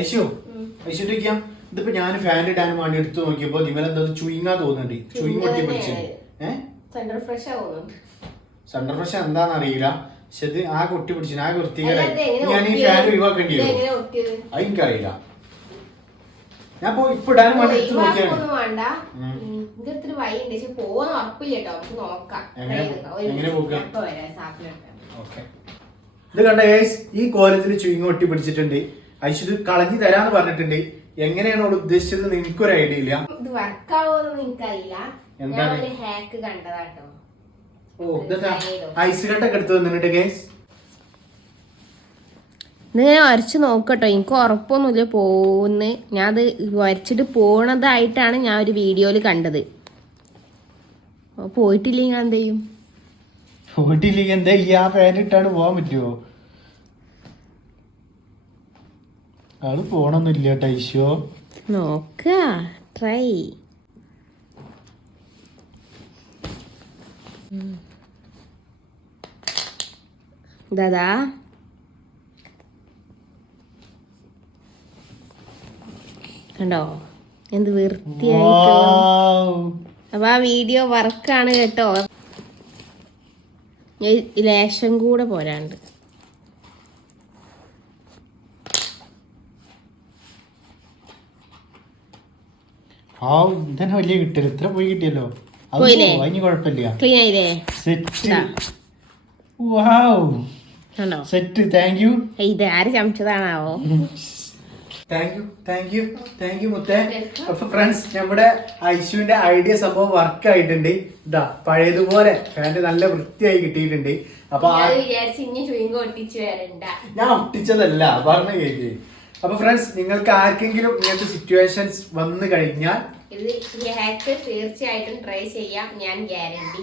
ഐശു ഐശുന്റെ ഇതിപ്പോ ഞാൻ ഫാൻ ഇടാൻ വേണ്ടി എടുത്തു നോക്കിയപ്പോ നിങ്ങളെന്താ ചുയിങ്ങാ തോന്നുന്നുണ്ട്. ചുയിങ് പൊട്ടി പിടിച്ചു ഏഹ് സെന്റർ ഫ്രഷ് ആവുന്നുണ്ട് സെന്റർ ഫ്രഷ് എന്താന്ന് അറിയില്ല പക്ഷെ ഇത് ആ കൊട്ടി പിടിച്ചു ആ വൃത്തികേടായി ഞാൻ ഈ? ഫാൻ ഒഴിവാക്കേണ്ടി വരും. അത് എനിക്കറിയില്ല. ഞാൻ ഇപ്പൊ ഇപ്പൊ ഇടാൻ വേണ്ടി എടുത്തു നോക്കിയാണ്. ഇത് കണ്ട ഗൈസ് ഈ കോലത്തിൽ ചുയിങ് ഒട്ടി പിടിച്ചിട്ടുണ്ട്. ഐശു ഇത് കളഞ്ഞു തരാന്ന് പറഞ്ഞിട്ടുണ്ട്. എങ്ങനെയാണ് അവിടെ ഉദ്ദേശിച്ചത് നിനക്കൊരു ഐഡിയ ഇല്ല. ഇത് എനിക്കറിയില്ല. ഞാൻ എന്താണ്? ഒരു ഹാക്ക് കണ്ടതാട്ടോ. ഓ ഇതെന്താ? ഐസ് കട്ടൊക്കെ എടുത്ത് ഗൈസ് വരച്ച് നോക്കട്ടോ. എനിക്ക് ഉറപ്പൊന്നുമില്ല പോകുന്ന് ഞാൻ അത് വരച്ചിട്ട് പോണതായിട്ടാണ് ഞാൻ ഒരു വീഡിയോയിൽ കണ്ടത്. അപ്പൊ പോയിട്ടില്ലെങ്കിൽ ഞാൻ എന്ത് ചെയ്യും? പോയിട്ടില്ലെങ്കിൽ എന്താ? ഈ ആ ഫാൻ ഇട്ടാണ് പോകാൻ പറ്റുമോ ആൾ പോണൊന്നുമില്ല ഐശോ നോക്ക ട്രൈ ദാദാ. കണ്ടോ? എന്ത് വൃത്തിയായിട്ട് അപ്പൊ ആ വീഡിയോ വർക്കാണ് കേട്ടോ. ലേശം കൂടെ പോരാണ്ട്. ആ ഇതന്നെ വലിയ കിട്ടിയല്ലോ. ഇത്ര പോയി കിട്ടിയല്ലോ. അത് പോയില്ലേ? പോവും, അതിന് കുഴപ്പമില്ല. ക്ലീൻ ആയില്ലേ സെറ്റ് ഇതാ. വാവ് കണ്ടോ സെറ്റ് താങ്ക് യു ഇത് ആര് ചമച്ചതാണാവോ? Thank you thank you thank you മുത്തേ. അപ്പൊ ഫ്രണ്ട്സ് നമ്മുടെ ഐശുവിന്റെ ഐഡിയ സംഭവം വർക്ക് ആയിട്ടുണ്ട്. ഇതാ പഴയതുപോലെ ഫാന്റ് നല്ല വൃത്തിയായി കിട്ടിയിട്ടുണ്ട്. അപ്പൊ ആ- വിചാരിച്ച് ഇനി ചുയിങ് ഒട്ടിച്ച് വരണ്ട. ഞാൻ ഒട്ടിച്ചതല്ല പറഞ്ഞ കേക്ക്. അപ്പൊ ഫ്രണ്ട്സ് നിങ്ങൾക്ക് ആർക്കെങ്കിലും ഇങ്ങനത്തെ സിറ്റുവേഷൻസ് വന്നു കഴിഞ്ഞാൽ ഇത് ഈ ഹാക്ക് തീർച്ചയായിട്ടും ട്രൈ ചെയ്യാം. ഞാൻ ഗ്യാരണ്ടി